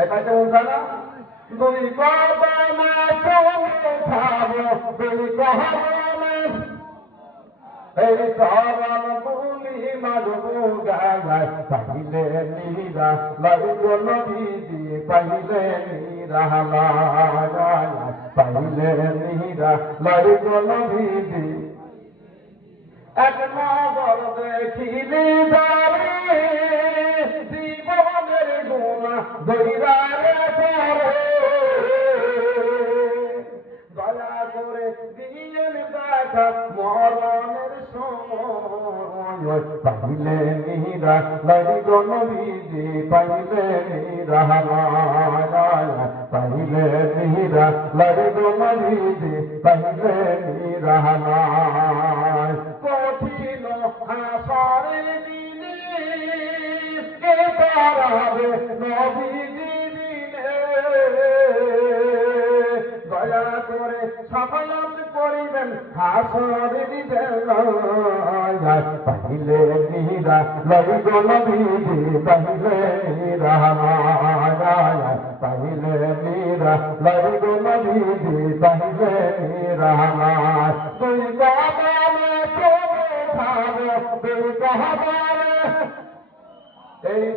এটা কেমন জানা দুই কদমে চলে খাবো দুই কদমে এই চরণ তুলি মাগবো গায় পাইলে নীরা লাগো নবীজি পাইলে নীরা লাগায় পাইলে নীরা লাগো নবীজি এক নজর দেখিলি ধরে জীবনের গুণা দৈরা দয়া করে দিয়েন দেখা মরণের সময় পাইলে নীরা লাগো নবীজি পাইলে নীরা পাইলে নীরা লাগো নবীজি পাইলে নীরা কঠিন হাসরের দিনে কে তারাবে নবীজি দিনে দয়া করে সাফায়াত করিবেন হাসরের দিনে পাইলে নীরা লাগো নবীজি পাইলে নীরা পাইলে নীরা লাগো নবীজি পাইলে নীরা দুই কদমে চলে খাবো দুই কদমে